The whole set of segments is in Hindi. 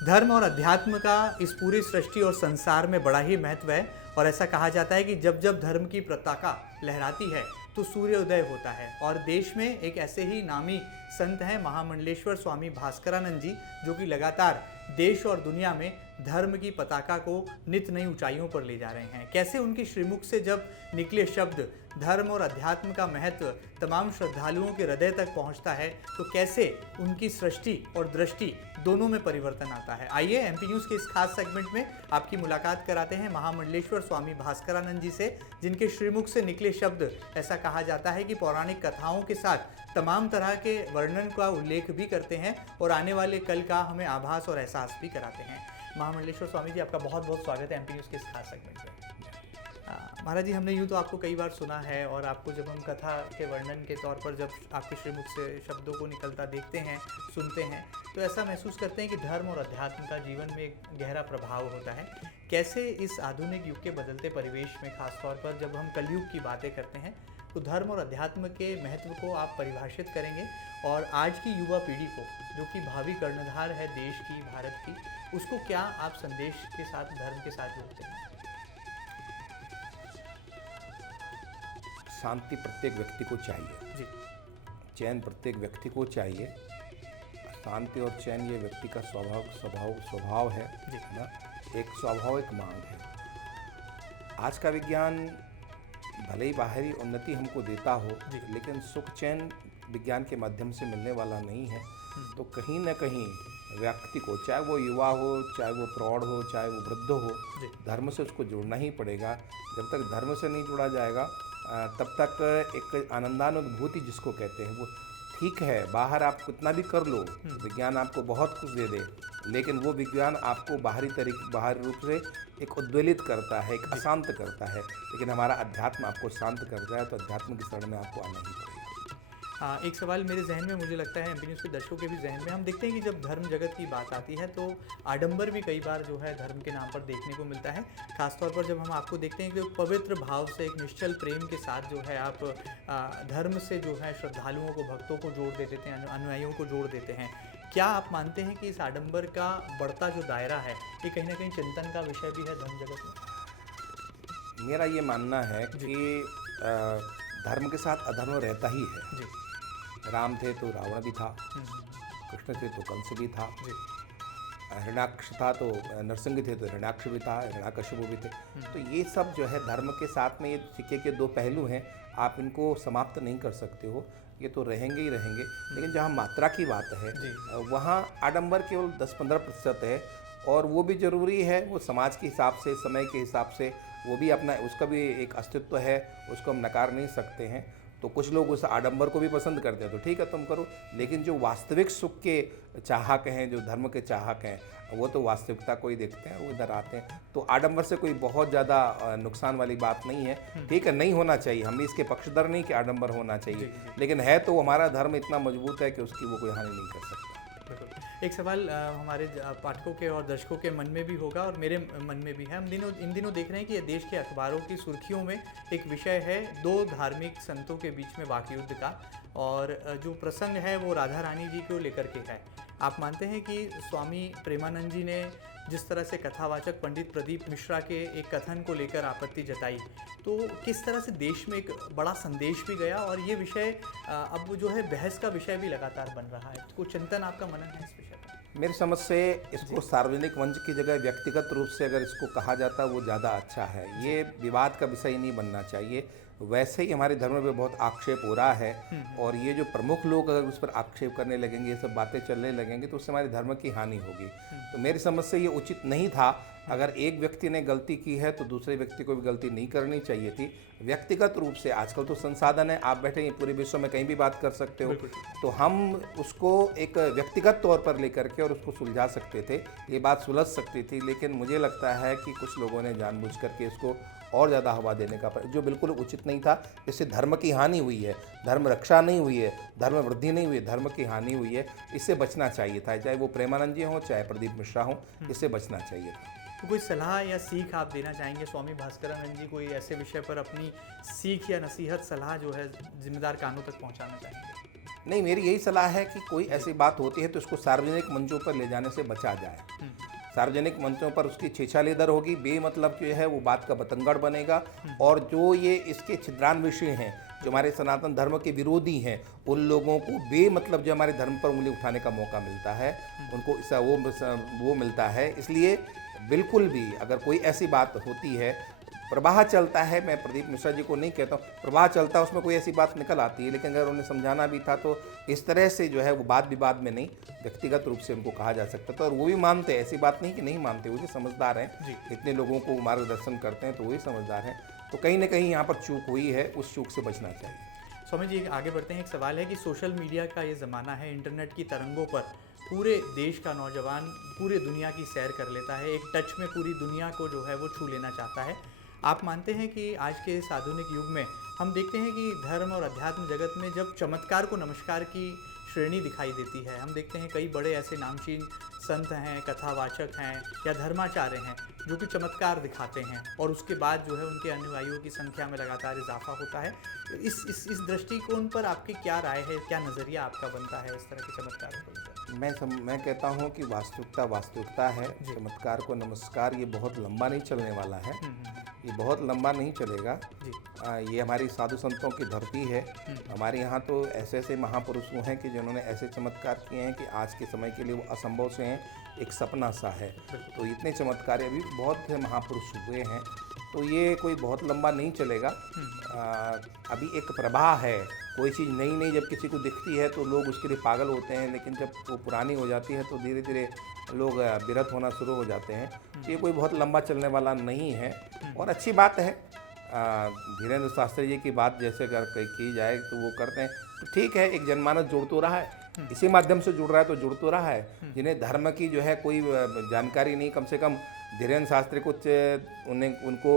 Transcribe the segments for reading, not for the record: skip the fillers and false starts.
धर्म और अध्यात्म का इस पूरी सृष्टि और संसार में बड़ा ही महत्व है और ऐसा कहा जाता है कि जब जब धर्म की पताका लहराती है तो सूर्योदय होता है। और देश में एक ऐसे ही नामी संत हैं महामंडलेश्वर स्वामी भास्करानंद जी, जो कि लगातार देश और दुनिया में धर्म की पताका को नित नई ऊंचाइयों पर ले जा रहे हैं। कैसे उनकी श्रीमुख से जब निकले शब्द धर्म और अध्यात्म का महत्व तमाम श्रद्धालुओं के हृदय तक पहुंचता है, तो कैसे उनकी सृष्टि और दृष्टि दोनों में परिवर्तन आता है। आइए एमपी न्यूज़ के इस खास सेगमेंट में आपकी मुलाकात कराते हैं महामंडलेश्वर स्वामी भास्करानंद जी से, जिनके श्रीमुख से निकले शब्द ऐसा कहा जाता है कि पौराणिक कथाओं के साथ तमाम तरह के वर्णन का उल्लेख भी करते हैं और आने वाले कल का हमें आभास और एहसास भी कराते हैं। महामंडलेश्वर स्वामी जी, आपका बहुत बहुत स्वागत है एमपी न्यूज़ के इस खास सेगमेंट में। महाराज जी, हमने यूँ तो आपको कई बार सुना है और आपको जब हम कथा के वर्णन के तौर पर जब आपके श्रीमुख से शब्दों को निकलता देखते हैं, सुनते हैं, तो ऐसा महसूस करते हैं कि धर्म और अध्यात्म का जीवन में एक गहरा प्रभाव होता है। कैसे इस आधुनिक युग के बदलते परिवेश में, खासतौर पर जब हम कलयुग की बातें करते हैं, तो धर्म और अध्यात्म के महत्व को आप परिभाषित करेंगे और आज की युवा पीढ़ी को, जो कि भावी कर्णधार है देश की, भारत की, उसको क्या आप संदेश के साथ, धर्म के साथ जोड़ते हैं? शांति प्रत्येक व्यक्ति को चाहिए जी। चैन प्रत्येक व्यक्ति को चाहिए। शांति और चैन ये व्यक्ति का स्वभाव है ना, एक स्वाभाविक मांग है। आज का विज्ञान भले ही बाहरी उन्नति हमको देता हो, लेकिन सुख चैन विज्ञान के माध्यम से मिलने वाला नहीं है। तो कहीं ना कहीं व्यक्ति को, चाहे वो युवा हो, चाहे वो प्रौढ़ हो, चाहे वो वृद्ध हो, धर्म से उसको जुड़ना ही पड़ेगा। जब तक धर्म से नहीं जुड़ा जाएगा तब तक एक आनंदानुभूति जिसको कहते हैं, वो ठीक है। बाहर आप कितना भी कर लो, विज्ञान आपको बहुत कुछ दे दे, लेकिन वो विज्ञान आपको बाहरी रूप से एक उद्वेलित करता है, एक अशांत करता है। लेकिन हमारा अध्यात्म आपको शांत करता है, तो अध्यात्म की शरण में आपको आना ही पड़ेगा। एक सवाल मेरे जहन में, मुझे लगता है एमपी न्यूज़ के दर्शकों के भी जहन में, हम देखते हैं कि जब धर्म जगत की बात आती है तो आडंबर भी कई बार जो है धर्म के नाम पर देखने को मिलता है। खासतौर पर जब हम आपको देखते हैं कि पवित्र भाव से, एक निश्चल प्रेम के साथ जो है आप धर्म से जो है श्रद्धालुओं को, भक्तों को जोड़ देते हैं, अनुयायियों को जोड़ देते हैं। क्या आप मानते हैं कि इस आडंबर का बढ़ता जो दायरा है, ये कहीं ना कहीं चिंतन का विषय भी है धर्म जगत में? मेरा ये मानना है कि धर्म के साथ अधर्म रहता ही है। जी। राम थे तो रावण भी था, कृष्ण थे तो कंस भी था, हिरण्याक्ष था तो नरसिंह थे तो हिरण्याक्ष भी था, हिरण्याकशिपु भी थे। तो ये सब जो है धर्म के साथ में, ये सिक्के के दो पहलू हैं। आप इनको समाप्त नहीं कर सकते हो, ये तो रहेंगे ही रहेंगे। लेकिन जहाँ मात्रा की बात है, वहाँ आडंबर केवल 10-15% है, और वो भी ज़रूरी है। वो समाज के हिसाब से, समय के हिसाब से वो भी अपना, उसका भी एक अस्तित्व है, उसको हम नकार नहीं सकते हैं। तो कुछ लोग उस आडंबर को भी पसंद करते हैं, तो ठीक है तुम करो। लेकिन जो वास्तविक सुख के चाहक हैं, जो धर्म के चाहक हैं, वो तो वास्तविकता को ही देखते हैं, वो इधर आते हैं। तो आडंबर से कोई बहुत ज़्यादा नुकसान वाली बात नहीं है। ठीक है, नहीं होना चाहिए, हम इसके पक्षधर नहीं कि आडंबर होना चाहिए, लेकिन है तो हमारा धर्म इतना मजबूत है कि उसकी वो कोई हानि नहीं कर सकता। एक सवाल हमारे पाठकों के और दर्शकों के मन में भी होगा और मेरे मन में भी है। हम इन दिनों देख रहे हैं कि देश के अखबारों की सुर्खियों में एक विषय है, दो धार्मिक संतों के बीच में वाकयुद्ध का, और जो प्रसंग है वो राधा रानी जी को लेकर के है। आप मानते हैं कि स्वामी प्रेमानंद जी ने जिस तरह से कथावाचक पंडित प्रदीप मिश्रा के एक कथन को लेकर आपत्ति जताई, तो किस तरह से देश में एक बड़ा संदेश भी गया और ये विषय अब जो है बहस का विषय भी लगातार बन रहा है। तो चिंतन, आपका मनन है इस विषय पर? मेरी समझ से इसको सार्वजनिक मंच की जगह व्यक्तिगत रूप से अगर इसको कहा जाता, वो ज़्यादा अच्छा है। ये विवाद का विषय नहीं बनना चाहिए। वैसे ही हमारे धर्म में बहुत आक्षेप हो रहा है, और ये जो प्रमुख लोग अगर उस पर आक्षेप करने लगेंगे, ये सब बातें चलने लगेंगे, तो उससे हमारे धर्म की हानि होगी। तो मेरी समझ से ये उचित नहीं था। अगर एक व्यक्ति ने गलती की है तो दूसरे व्यक्ति को भी गलती नहीं करनी चाहिए थी। व्यक्तिगत रूप से आजकल तो संसाधन है, आप बैठे हैं पूरे विश्व में कहीं भी बात कर सकते हो, तो हम उसको एक व्यक्तिगत तौर पर लेकर के और उसको सुलझा सकते थे, ये बात सुलझ सकती थी। लेकिन मुझे लगता है कि कुछ लोगों ने जानबूझ करके इसको और ज़्यादा हवा देने का, जो बिल्कुल उचित नहीं था। इससे धर्म की हानि हुई है, धर्म रक्षा नहीं हुई है, धर्म वृद्धि नहीं हुई है, धर्म की हानि हुई है। इससे बचना चाहिए था, चाहे वो प्रेमानंद जी हों, चाहे प्रदीप मिश्रा हों, इससे बचना चाहिए था। तो कोई सलाह या सीख आप देना चाहेंगे स्वामी भास्करानंद जी, कोई ऐसे विषय पर अपनी सीख या नसीहत, सलाह जो है जिम्मेदार कानों तक पहुंचाना चाहेंगे? नहीं, मेरी यही सलाह है कि कोई ऐसी बात होती है तो उसको सार्वजनिक मंचों पर ले जाने से बचा जाए। सार्वजनिक मंचों पर उसकी छेछालेदर होगी, बेमतलब जो है वो बात का बतंगड़ बनेगा, और जो ये इसके छिद्रान्वेषी हैं, जो हमारे सनातन धर्म के विरोधी हैं, उन लोगों को बेमतलब जो हमारे धर्म पर उंगली उठाने का मौका मिलता है, उनको वो मिलता है। इसलिए बिल्कुल भी अगर कोई ऐसी बात होती है, प्रवाह चलता है, मैं प्रदीप मिश्रा जी को नहीं कहता हूँ, प्रवाह चलता है, उसमें कोई ऐसी बात निकल आती है, लेकिन अगर उन्हें समझाना भी था तो इस तरह से जो है वो वाद विवाद में नहीं, व्यक्तिगत रूप से उनको कहा जा सकता था। और वो भी मानते हैं, ऐसी बात नहीं कि नहीं मानते, वो भी समझदार हैं, इतने लोगों को मार्गदर्शन करते हैं तो वो भी समझदार हैं। तो कहीं ना कहीं यहाँ पर चूक हुई है, उस चूक से बचना चाहिए। स्वामी जी आगे बढ़ते हैं। एक सवाल है कि सोशल मीडिया का ये ज़माना है, इंटरनेट की तरंगों पर पूरे देश का नौजवान पूरे दुनिया की सैर कर लेता है, एक टच में पूरी दुनिया को जो है वो छू लेना चाहता है। आप मानते हैं कि आज के इस आधुनिक युग में हम देखते हैं कि धर्म और अध्यात्म जगत में जब चमत्कार को नमस्कार की श्रेणी दिखाई देती है, हम देखते हैं कई बड़े ऐसे नामचीन संत हैं, कथावाचक हैं या धर्माचार्य हैं जो कि चमत्कार दिखाते हैं और उसके बाद जो है उनके अनुयायियों की संख्या में लगातार इजाफा होता है। इस दृष्टिकोण पर आपकी क्या राय है, क्या नज़रिया आपका बनता है इस तरह के चमत्कारों को लेकर? मैं कहता हूँ कि वास्तविकता है, चमत्कार को नमस्कार ये बहुत लंबा नहीं चलने वाला है, ये बहुत लंबा नहीं चलेगा। ये हमारी साधु संतों की धरती है। हमारे यहाँ तो ऐसे ऐसे महापुरुष हैं कि जिन्होंने ऐसे चमत्कार किए हैं कि आज के समय के लिए वो असंभव से हैं, एक सपना सा है। तो इतने चमत्कार अभी बहुत से महापुरुष हुए हैं, तो ये कोई बहुत लंबा नहीं चलेगा। अभी एक प्रवाह है, कोई चीज़ नई नई जब किसी को दिखती है तो लोग उसके लिए पागल होते हैं, लेकिन जब वो पुरानी हो जाती है तो धीरे धीरे लोग विरत होना शुरू हो जाते हैं। तो ये कोई बहुत लंबा चलने वाला नहीं है और अच्छी बात है। धीरेन्द्र शास्त्री जी की बात जैसे अगर की जाए तो वो करते हैं, तो ठीक है, एक जनमानस जुड़ तो रहा है, इसी माध्यम से जुड़ रहा है तो जुड़ तो रहा है। जिन्हें धर्म की जो है कोई जानकारी नहीं, कम से कम धीरेन्द्र शास्त्री कुछ उनको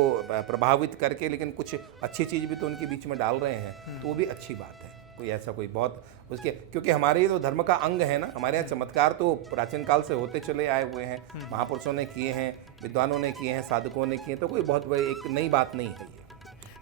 प्रभावित करके लेकिन कुछ अच्छी चीज़ भी तो उनके बीच में डाल रहे हैं, तो वो भी अच्छी बात है। कोई ऐसा कोई बहुत उसके, क्योंकि हमारे ये तो धर्म का अंग है ना, हमारे यहाँ चमत्कार तो प्राचीन काल से होते चले आए हुए हैं, महापुरुषों ने किए हैं, विद्वानों ने किए हैं, साधकों ने किए हैं, तो कोई बहुत बड़ी एक नई बात नहीं है ये।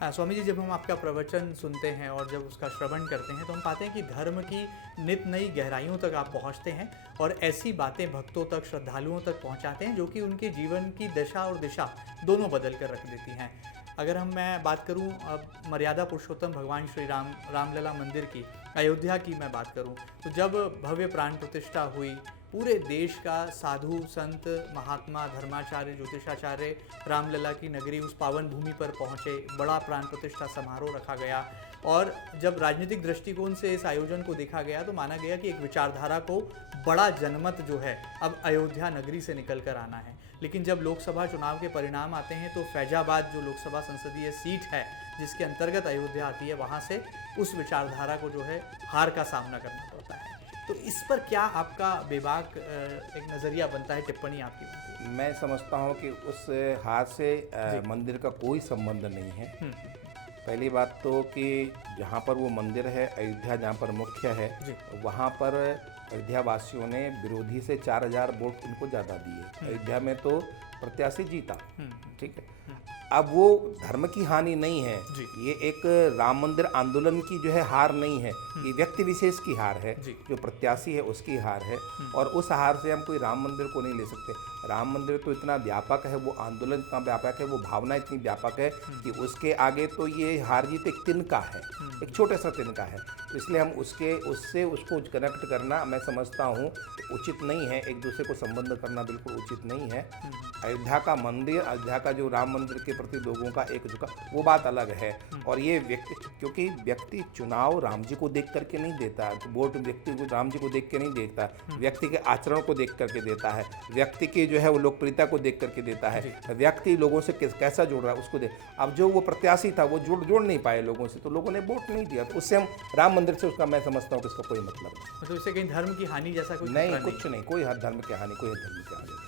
स्वामी जी, जब हम आपका प्रवचन सुनते हैं और जब उसका श्रवण करते हैं तो हम पाते हैं कि धर्म की नित नई गहराइयों तक आप पहुंचते हैं और ऐसी बातें भक्तों तक, श्रद्धालुओं तक पहुंचाते हैं जो कि उनके जीवन की दशा और दिशा दोनों बदल कर रख देती हैं। अगर मैं बात करूं अब मर्यादा पुरुषोत्तम भगवान श्री राम रामलला मंदिर की, अयोध्या की मैं बात करूं, तो जब भव्य प्राण प्रतिष्ठा हुई, पूरे देश का साधु संत महात्मा धर्माचार्य ज्योतिषाचार्य रामलला की नगरी उस पावन भूमि पर पहुँचे, बड़ा प्राण प्रतिष्ठा समारोह रखा गया और जब राजनीतिक दृष्टिकोण से इस आयोजन को देखा गया तो माना गया कि एक विचारधारा को बड़ा जनमत जो है अब अयोध्या नगरी से निकल कर आना है। लेकिन जब लोकसभा चुनाव के परिणाम आते हैं तो फैजाबाद जो लोकसभा संसदीय सीट है जिसके अंतर्गत अयोध्या आती है, वहाँ से उस विचारधारा को जो है हार का सामना करना पड़ता है। तो इस पर क्या आपका बेबाक एक नज़रिया बनता है, टिप्पणी आपकी बनती है? मैं समझता हूँ कि उस हार से मंदिर का कोई संबंध नहीं है। पहली बात तो कि जहाँ पर वो मंदिर है, अयोध्या जहाँ पर मुख्य है, वहाँ पर अयोध्या वासियों ने विरोधी से 4000 वोट उनको ज़्यादा दिए। अयोध्या में तो प्रत्याशी जीता, ठीक है। अब वो धर्म की हानि नहीं है, ये एक राम मंदिर आंदोलन की जो है हार नहीं है, ये व्यक्ति विशेष की हार है, जो प्रत्याशी है उसकी हार है। और उस हार से हम कोई राम मंदिर को नहीं ले सकते। राम मंदिर तो इतना व्यापक है, वो आंदोलन इतना व्यापक है, वो भावना इतनी व्यापक है कि उसके आगे तो ये हार जीत एक तिनका है, एक छोटा सा तिनका है। तो इसलिए हम उससे उसको कनेक्ट करना मैं समझता हूँ उचित नहीं है, एक दूसरे को संबंध करना बिल्कुल उचित नहीं है। अयोध्या का मंदिर, अयोध्या का जो राम मंदिर के प्रति लोगों का एक झुकाव, वो बात अलग है। और ये व्यक्ति, क्योंकि व्यक्ति चुनाव राम जी को देख करके नहीं देता, वोट व्यक्ति को राम जी को देख के नहीं देखता, व्यक्ति के आचरण को देख करके देता है, व्यक्ति की जो है वो लोकप्रियता को देख करके देता है, व्यक्ति लोगों से कैसा जुड़ रहा है उसको देख। अब जो वो प्रत्याशी था वो जुड़ नहीं पाए लोगों से, तो लोगों ने वोट नहीं दिया, तो उससे हम राम मंदिर से उसका मैं समझता हूँ कि इसका कोई मतलब नहीं। मतलब इससे कहीं धर्म की हानि जैसा कुछ नहीं, कुछ नहीं, कोई हर धर्म की हानि, कोई हर धर्म की हानि।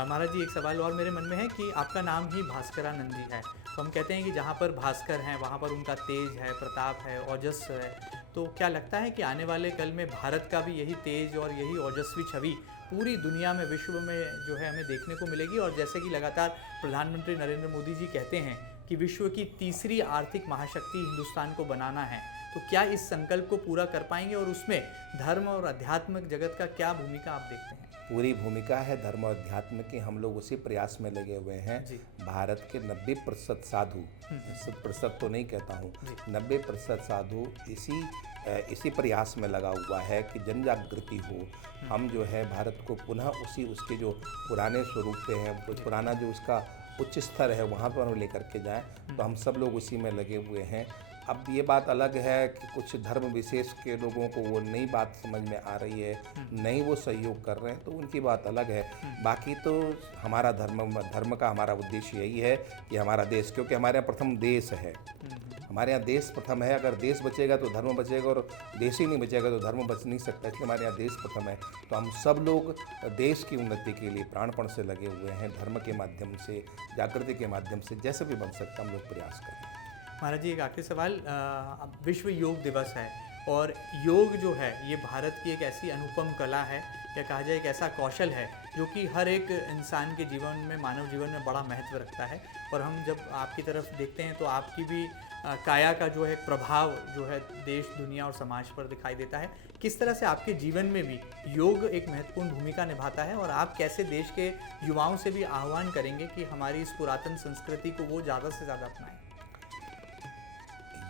महाराज जी, एक सवाल और मेरे मन में है कि आपका नाम ही भास्करानंद जी है, तो हम कहते हैं कि जहाँ पर भास्कर हैं वहाँ पर उनका तेज है, प्रताप है, ओजस्व है। तो क्या लगता है कि आने वाले कल में भारत का भी यही तेज और यही ओजस्वी छवि पूरी दुनिया में, विश्व में जो है हमें देखने को मिलेगी? और जैसे कि लगातार प्रधानमंत्री नरेंद्र मोदी जी कहते हैं कि विश्व की तीसरी आर्थिक महाशक्ति हिंदुस्तान को बनाना है, तो क्या इस संकल्प को पूरा कर पाएंगे और उसमें धर्म और आध्यात्मिक जगत का क्या भूमिका आप देखते हैं? पूरी भूमिका है धर्म और अध्यात्म की। हम लोग उसी प्रयास में लगे हुए हैं। भारत के 90% साधु, 100% तो नहीं कहता हूँ, 90% साधु इसी प्रयास में लगा हुआ है कि जन जागृति हो। हम जो है भारत को पुनः उसके जो पुराने स्वरूप पे है, पुराना जो उसका उच्च स्तर है वहाँ पर हम लेकर के जाएं, तो हम सब लोग उसी में लगे हुए हैं। अब ये बात अलग है कि कुछ धर्म विशेष के लोगों को वो नई बात समझ में आ रही है, नहीं वो सहयोग कर रहे हैं, तो उनकी बात अलग है। बाकी तो हमारा धर्म का हमारा उद्देश्य यही है कि हमारा देश, क्योंकि हमारे यहाँ प्रथम देश है, हमारे यहाँ देश प्रथम है। अगर देश बचेगा तो धर्म बचेगा, और देश ही नहीं बचेगा तो धर्म बच नहीं सकता, इसलिए हमारे यहाँ देश प्रथम है। तो हम सब लोग देश की उन्नति के लिए प्राणपण से लगे हुए हैं। धर्म के माध्यम से, जागृति के माध्यम से, जैसे भी बन सकता हम लोग प्रयास करें। महाराज जी, एक आखिरी सवाल, विश्व योग दिवस है और योग जो है ये भारत की एक ऐसी अनुपम कला है, या कहा जाए एक ऐसा कौशल है जो कि हर एक इंसान के जीवन में, मानव जीवन में बड़ा महत्व रखता है। और हम जब आपकी तरफ देखते हैं तो आपकी भी काया का जो है प्रभाव जो है देश, दुनिया और समाज पर दिखाई देता है। किस तरह से आपके जीवन में भी योग एक महत्वपूर्ण भूमिका निभाता है, और आप कैसे देश के युवाओं से भी आह्वान करेंगे कि हमारी इस पुरातन संस्कृति को वो ज़्यादा से ज़्यादा अपनाएं?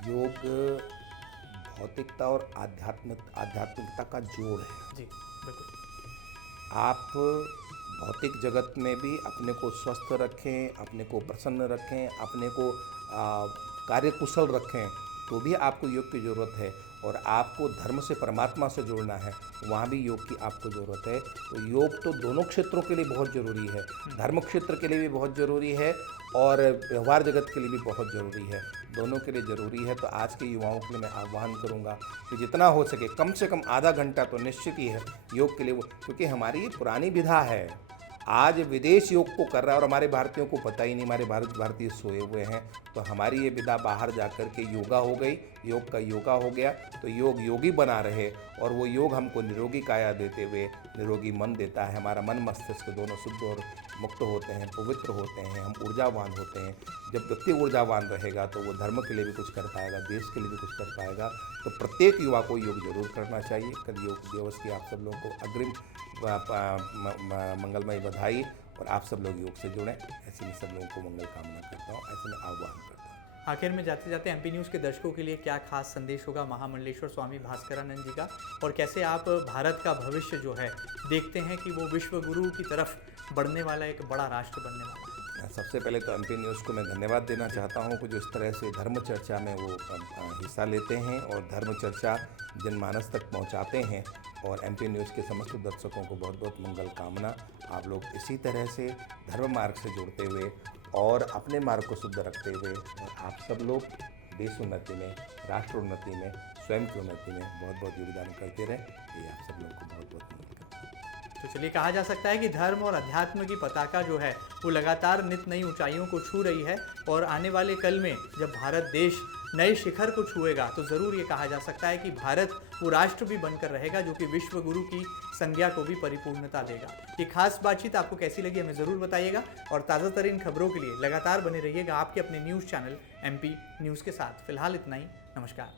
योग भौतिकता और आध्यात्मिकता का जोड़ है। जी बिल्कुल। आप भौतिक जगत में भी अपने को स्वस्थ रखें, अपने को प्रसन्न रखें, अपने को कार्यकुशल रखें, तो भी आपको योग की ज़रूरत है। और आपको धर्म से परमात्मा से जोड़ना है, वहाँ भी योग की आपको ज़रूरत है। तो योग तो दोनों क्षेत्रों के लिए बहुत ज़रूरी है, धर्म क्षेत्र के लिए भी बहुत ज़रूरी है और व्यवहार जगत के लिए भी बहुत ज़रूरी है, दोनों के लिए ज़रूरी है। तो आज के युवाओं के लिए मैं आह्वान करूँगा कि जितना हो सके कम से कम आधा घंटा तो निश्चित ही है योग के लिए, क्योंकि हमारी पुरानी विधा है। आज विदेश योग को कर रहा है और हमारे भारतीयों को पता ही नहीं, हमारे भारतीय सोए हुए हैं। तो हमारी ये विधा बाहर जाकर के योगा हो गई, योग का योगा हो गया। तो योग योगी बना रहे, और वो योग हमको निरोगी काया देते हुए निरोगी मन देता है। हमारा मन मस्तिष्क दोनों शुद्ध और मुक्त होते हैं, पवित्र होते हैं, हम ऊर्जावान होते हैं। जब व्यक्ति ऊर्जावान रहेगा तो वो धर्म के लिए भी कुछ कर पाएगा, देश के लिए भी कुछ कर पाएगा। तो प्रत्येक युवा को योग जरूर करना चाहिए। कल योग दिवस की आप सब लोगों को अग्रिम मंगलमय बधाई, और आप सब लोग योग से जुड़ें, ऐसे ही सब लोगों को मंगल कामना करता हूँ, ऐसे में आह्वान करता हूँ। आखिर में जाते जाते एमपी न्यूज़ के दर्शकों के लिए क्या खास संदेश होगा महामंडलेश्वर स्वामी भास्करानंद जी का, और कैसे आप भारत का भविष्य जो है देखते हैं कि वो विश्व गुरु की तरफ बढ़ने वाला एक बड़ा राष्ट्र बनने वाला है? सबसे पहले तो एमपी न्यूज़ को मैं धन्यवाद देना चाहता हूँ कि जो इस तरह से धर्म चर्चा में वो हिस्सा लेते हैं और धर्म चर्चा जनमानस तक पहुँचाते हैं। और एमपी न्यूज़ के समस्त दर्शकों को बहुत बहुत मंगल कामना। आप लोग इसी तरह से धर्म मार्ग से जुड़ते हुए और अपने मार्ग को शुद्ध रखते हुए, और आप सब लोग देश उन्नति में, राष्ट्र उन्नति में, स्वयं की उन्नति में बहुत बहुत योगदान करते रहें। ये आप सब लोगों को बहुत बहुत मंगल कामना। तो चलिए, कहा जा सकता है कि धर्म और अध्यात्म की पताका जो है वो लगातार नित नई ऊंचाइयों को छू रही है, और आने वाले कल में जब भारत देश नए शिखर को छुएगा तो ज़रूर ये कहा जा सकता है कि भारत वो राष्ट्र भी बनकर रहेगा जो कि विश्व गुरु की संज्ञा को भी परिपूर्णता देगा। ये खास बातचीत आपको कैसी लगी हमें ज़रूर बताइएगा, और ताज़ा तरीन खबरों के लिए लगातार बने रहिएगा आपके अपने न्यूज़ चैनल एमपी न्यूज़ के साथ। फिलहाल इतना ही, नमस्कार।